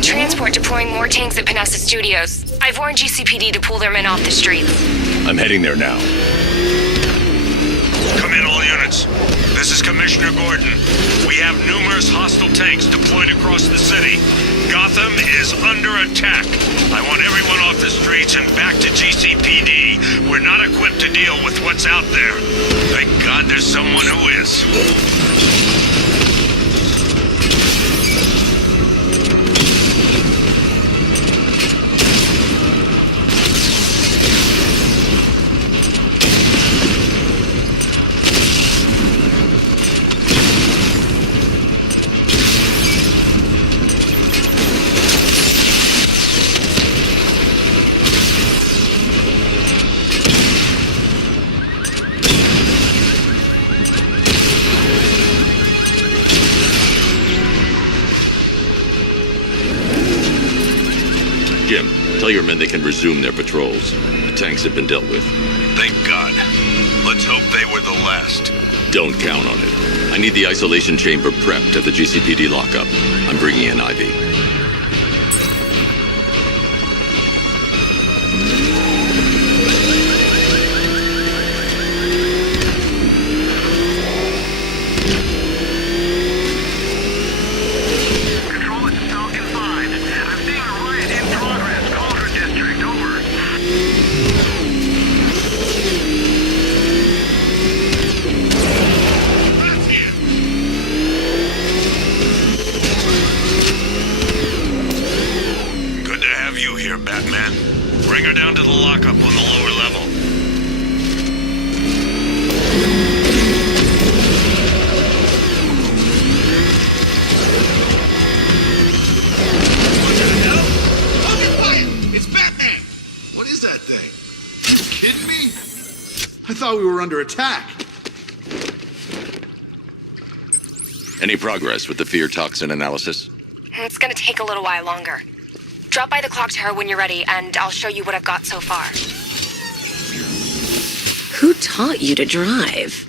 a transport deploying more tanks at Panessa Studios. I've warned GCPD to pull their men off the streets. I'm heading there now. Come in, all units. This is Commissioner Gordon. We have numerous hostile tanks deployed across the city. Gotham is under attack. I want everyone off the streets and back to GCPD. We're not equipped to deal with what's out there. Thank God there's someone who is. Jim, tell your men they can resume their patrols. The tanks have been dealt with. Thank God. Let's hope they were the last. Don't count on it. I need the isolation chamber prepped at the GCPD lockup. I'm bringing in Ivy. Batman. Bring her down to the lockup on the lower level. What the hell? Open fire! It's Batman! What is that thing? You kidding me? I thought we were under attack. Any progress with the fear toxin analysis? It's gonna take a little while longer. Drop by the clock tower when you're ready, and I'll show you what I've got so far. Who taught you to drive?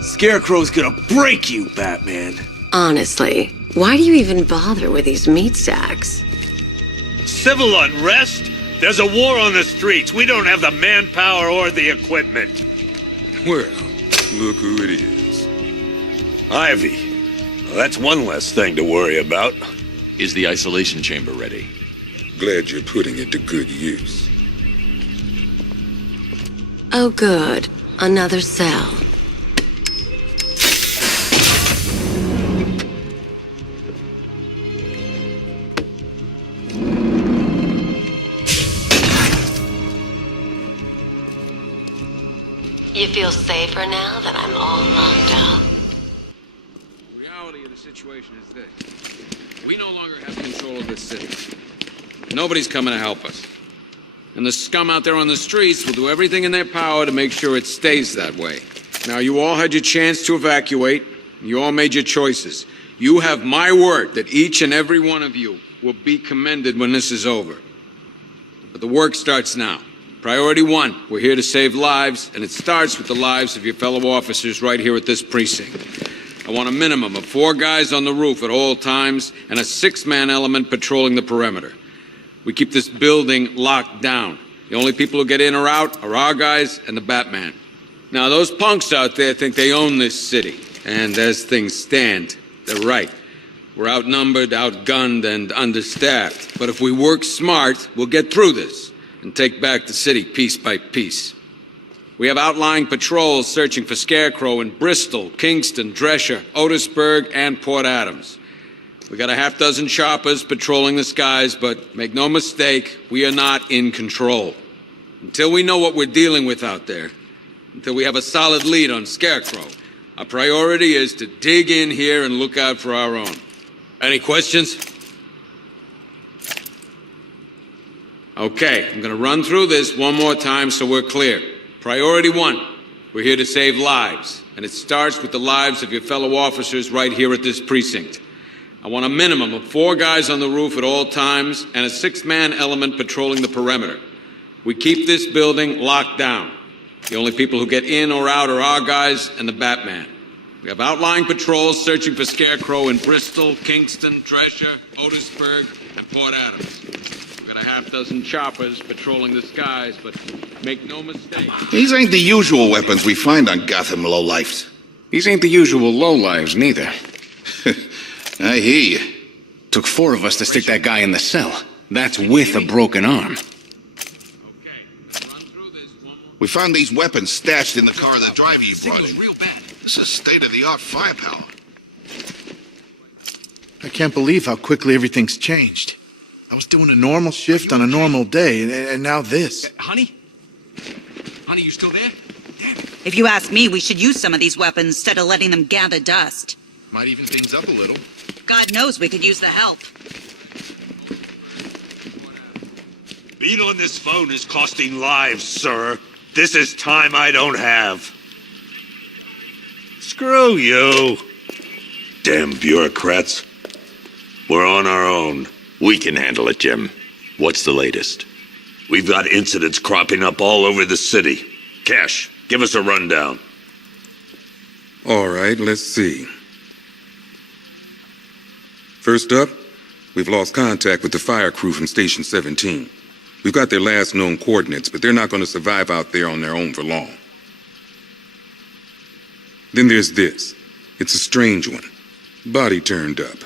Scarecrow's gonna break you, Batman. Honestly, why do you even bother with these meat sacks? Civil unrest? There's a war on the streets. We don't have the manpower or the equipment. Well, look who it is. Ivy. Well, that's one less thing to worry about. Is the isolation chamber ready? Glad you're putting it to good use. Oh good, another cell. You feel safer now that I'm all locked up? The reality of the situation is this. We no longer have control of this city. Nobody's coming to help us. And the scum out there on the streets will do everything in their power to make sure it stays that way. Now, you all had your chance to evacuate. You all made your choices. You have my word that each and every one of you will be commended when this is over. But the work starts now. Priority one, we're here to save lives, and it starts with the lives of your fellow officers right here at this precinct. I want a minimum of 4 guys on the roof at all times and a 6-man element patrolling the perimeter. We keep this building locked down. The only people who get in or out are our guys and the Batman. Now, those punks out there think they own this city, and as things stand, they're right. We're outnumbered, outgunned, and understaffed. But if we work smart, we'll get through this and take back the city piece by piece. We have outlying patrols searching for Scarecrow in Bristol, Kingston, Drescher, Otisburg, and Port Adams. We got a half-dozen choppers patrolling the skies, but make no mistake, we are not in control. Until we know what we're dealing with out there, until we have a solid lead on Scarecrow, our priority is to dig in here and look out for our own. Any questions? Okay, I'm gonna run through this one more time so we're clear. Priority one, We're here to save lives, and it starts with the lives of your fellow officers right here at this precinct. I want a minimum of 4 guys on the roof at all times and a 6-man element patrolling the perimeter. We keep this building locked down. The only people who get in or out are our guys and the Batman. We have outlying patrols searching for Scarecrow in Bristol, Kingston, Drescher, Otisburg, and Port Adams. We've got a half-dozen choppers patrolling the skies, but make no mistake. These ain't the usual weapons we find on Gotham lowlifes. These ain't the usual lowlives, neither. I hear you. Took 4 of us to stick that guy in the cell. That's with a broken arm. We found these weapons stashed in the car of the driver you brought in. This is state-of-the-art firepower. I can't believe how quickly everything's changed. I was doing a normal shift on a normal day, and now this. Honey? Honey, you still there? If you ask me, we should use some of these weapons instead of letting them gather dust. Might even things up a little. God knows we could use the help. Being on this phone is costing lives, sir. This is time I don't have. Screw you. Damn bureaucrats. We're on our own. We can handle it, Jim. What's the latest? We've got incidents cropping up all over the city. Cash, give us a rundown. All right, let's see. First up, we've lost contact with the fire crew from Station 17. We've got their last known coordinates, but they're not going to survive out there on their own for long. Then there's this. It's a strange one. Body turned up.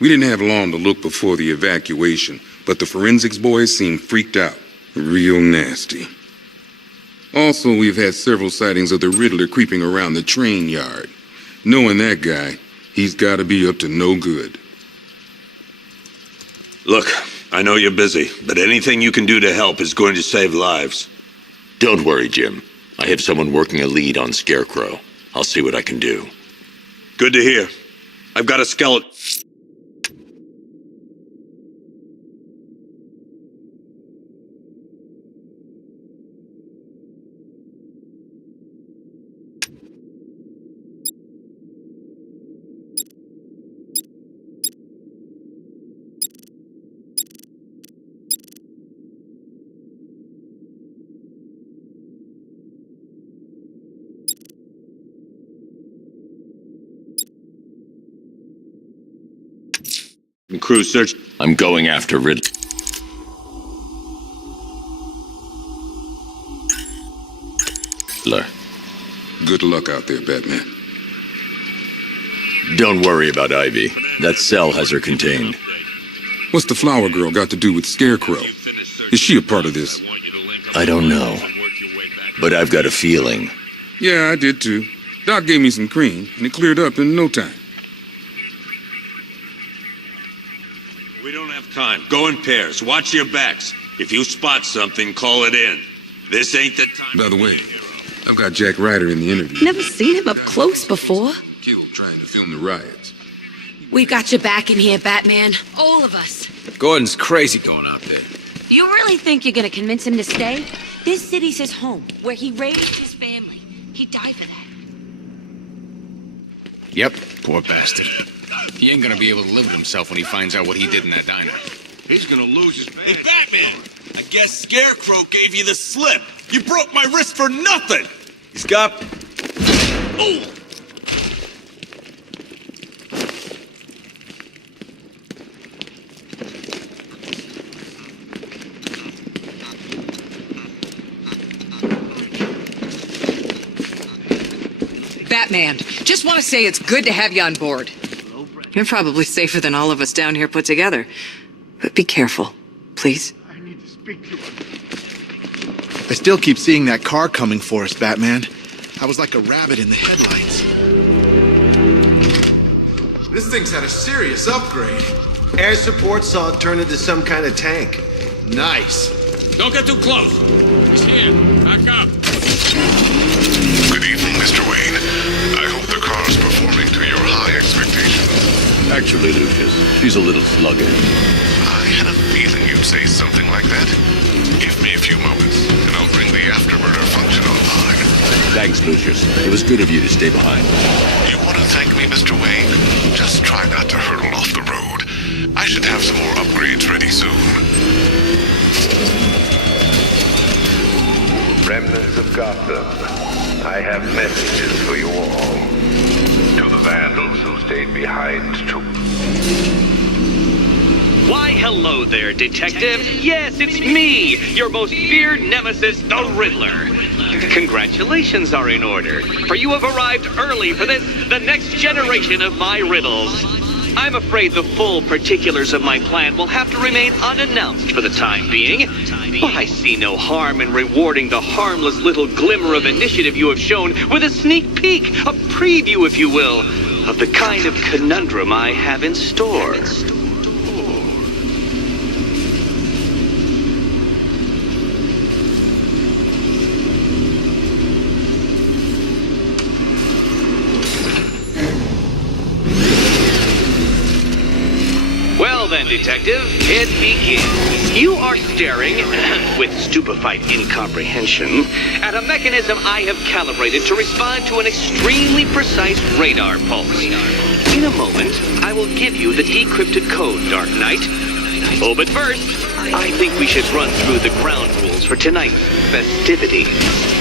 We didn't have long to look before the evacuation, but the forensics boys seemed freaked out. Real nasty. Also, we've had several sightings of the Riddler creeping around the train yard. Knowing that guy, he's got to be up to no good. Look, I know you're busy, but anything you can do to help is going to save lives. Don't worry, Jim. I have someone working a lead on Scarecrow. I'll see what I can do. Good to hear. I've got a skeleton. Crew search. I'm going after Riddler. Good luck out there, Batman. Don't worry about Ivy. That cell has her contained. What's the flower girl got to do with Scarecrow? Is she a part of this? I don't know. But I've got a feeling. Yeah, I did too. Doc gave me some cream, and it cleared up in no time. We don't have time. Go in pairs. Watch your backs. If you spot something, call it in. This ain't the time. By the way, I've got Jack Ryder in the interview. Never seen him up close before. Killed trying to film the riots. We've got your back in here, Batman. All of us. Gordon's crazy going out there. You really think you're gonna convince him to stay? This city's his home, where he raised his family. He'd die for that. Yep, poor bastard. He ain't gonna be able to live with himself when he finds out what he did in that diner. He's gonna lose his... Hey, Batman! I guess Scarecrow gave you the slip. You broke my wrist for nothing! He's got... Oh! Batman, just want to say it's good to have you on board. You're probably safer than all of us down here put together. But be careful, please. I need to speak to him. I still keep seeing that car coming for us, Batman. I was like a rabbit in the headlights. This thing's had a serious upgrade. Air support saw it turn into some kind of tank. Nice. Don't get too close. He's here. Back up. Good evening, Mr. Wayne. I hope the car's performing to your high expectations. Actually, Lucas, she's a little sluggish. I had a feeling you'd say something like that. Give me a few moments, and I'll bring the afterburner function online. Thanks, Lucius. It was good of you to stay behind. You want to thank me, Mr. Wayne? Just try not to hurtle off the road. I should have some more upgrades ready soon. Remnants of Gotham, I have messages for you all. To the vandals who stayed behind to... Why, hello there, Detective. Yes, it's me, your most feared nemesis, the Riddler. Congratulations are in order, for you have arrived early for this, the next generation of my riddles. I'm afraid the full particulars of my plan will have to remain unannounced for the time being, but I see no harm in rewarding the harmless little glimmer of initiative you have shown with a sneak peek, a preview, if you will, of the kind of conundrum I have in store. Then, Detective, it begins. You are staring, with stupefied incomprehension, at a mechanism I have calibrated to respond to an extremely precise radar pulse. In a moment, I will give you the decrypted code, Dark Knight. Oh, but first, I think we should run through the ground rules for tonight's festivities.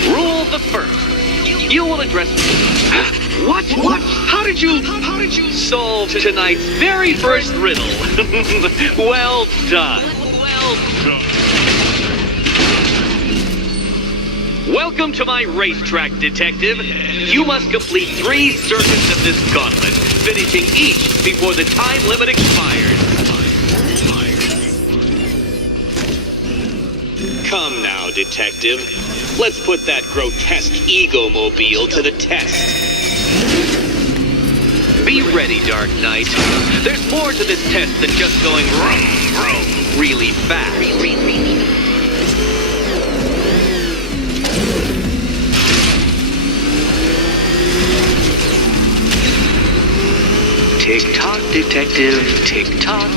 Rule the first. You will address... What? How did you solve tonight's very first riddle? Well done. Welcome to my racetrack, Detective. You must complete 3 circuits of this gauntlet, finishing each before the time limit expires. Come now, Detective. Let's put that grotesque ego-mobile to the test. Be ready, Dark Knight. There's more to this test than just going vroom, vroom really fast. Tick-tock, Detective, tick-tock.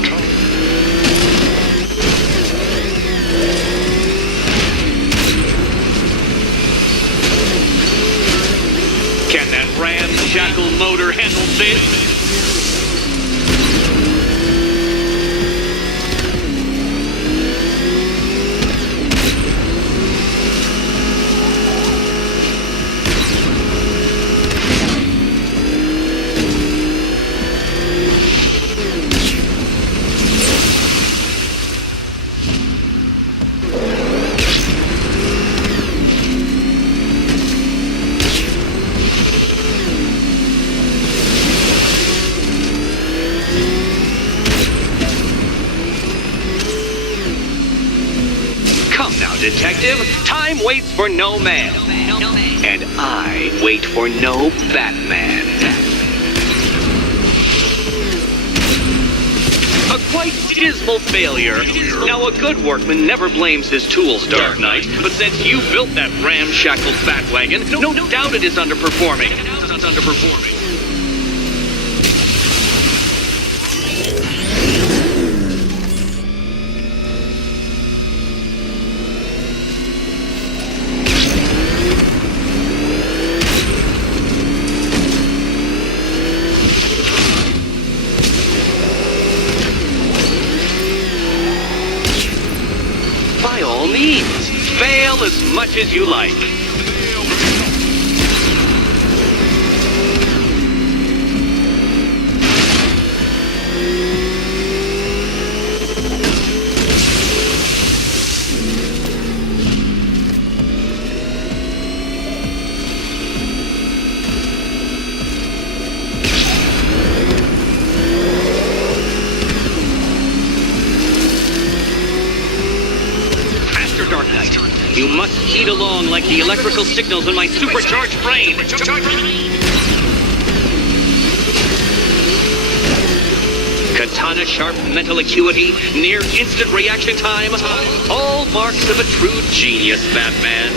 Can that ramshackle motor handle this? Detective, time waits for no man. And I wait for no Batman. A quite dismal failure. Now, a good workman never blames his tools, Dark Knight, but since you built that ramshackle Batwagon, no doubt it is underperforming. Fail as much as you like. You must speed along like the electrical signals in my supercharged brain. Katana sharp mental acuity, near instant reaction time, all marks of a true genius, Batman.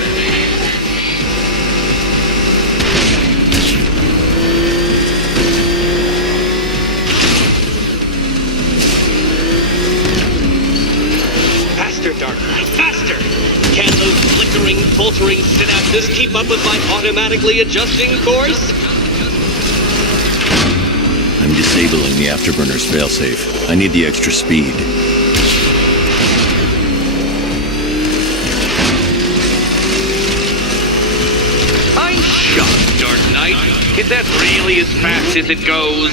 Faster, Dark Knight, faster! Can those flickering, faltering synapses this keep up with my automatically adjusting course? I'm disabling the afterburner's failsafe. I need the extra speed. I'm shocked, Dark Knight. Is that really as fast as it goes?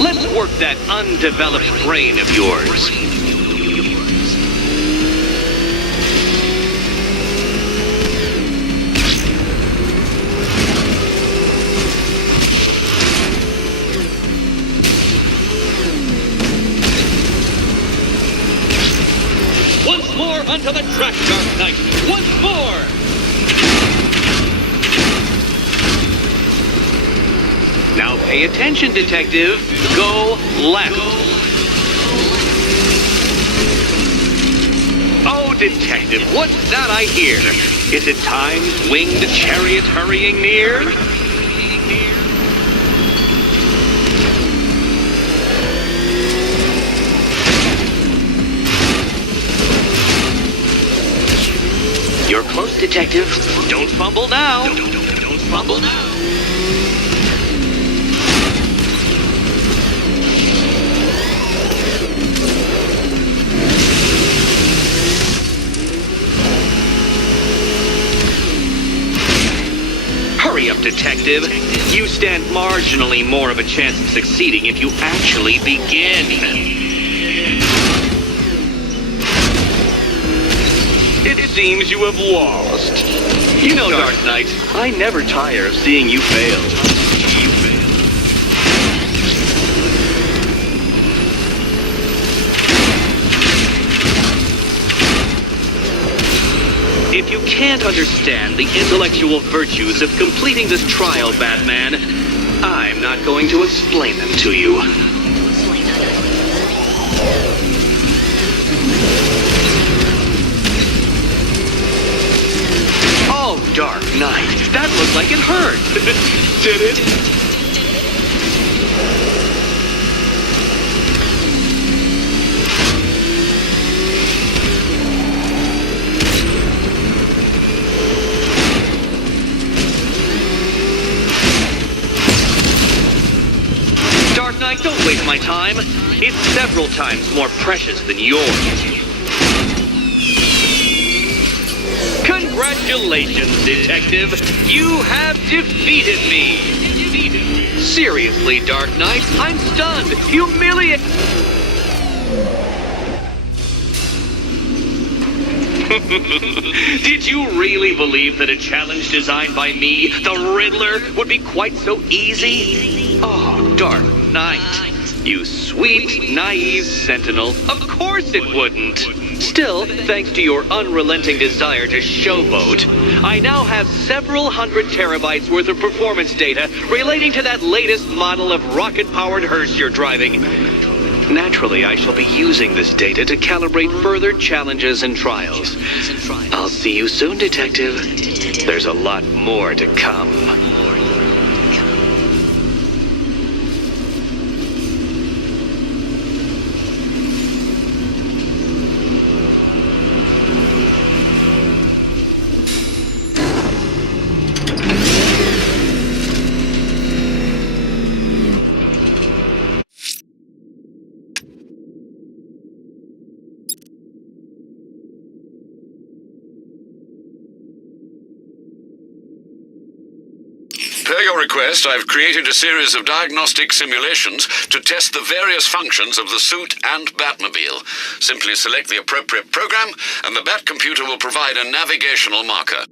Let's work that undeveloped brain of yours. Once more onto the track, Dark Knight. Once more! Now pay attention, Detective. Go left. Oh, Detective, what's that I hear? Is it time's winged chariot hurrying near? You're close, Detective. Don't fumble now. Don't fumble now. Hurry up, Detective. You stand marginally more of a chance of succeeding if you actually begin. It seems you have lost. You know, Dark Knight, I never tire of seeing you fail. If you can't understand the intellectual virtues of completing this trial, Batman, I'm not going to explain them to you. Oh, Dark Knight, that looked like it hurt. Did it? Don't waste my time. It's several times more precious than yours. Congratulations, Detective. You have defeated me. Seriously, Dark Knight, I'm stunned, humiliated. Did you really believe that a challenge designed by me, the Riddler, would be quite so easy? Oh, Dark Knight, you sweet, naive sentinel. Of course it wouldn't. Still, thanks to your unrelenting desire to showboat, I now have several hundred terabytes worth of performance data relating to that latest model of rocket-powered hearse you're driving. Naturally, I shall be using this data to calibrate further challenges and trials. I'll see you soon, Detective. There's a lot more to come. Per your request, I've created a series of diagnostic simulations to test the various functions of the suit and Batmobile. Simply select the appropriate program, and the Bat computer will provide a navigational marker.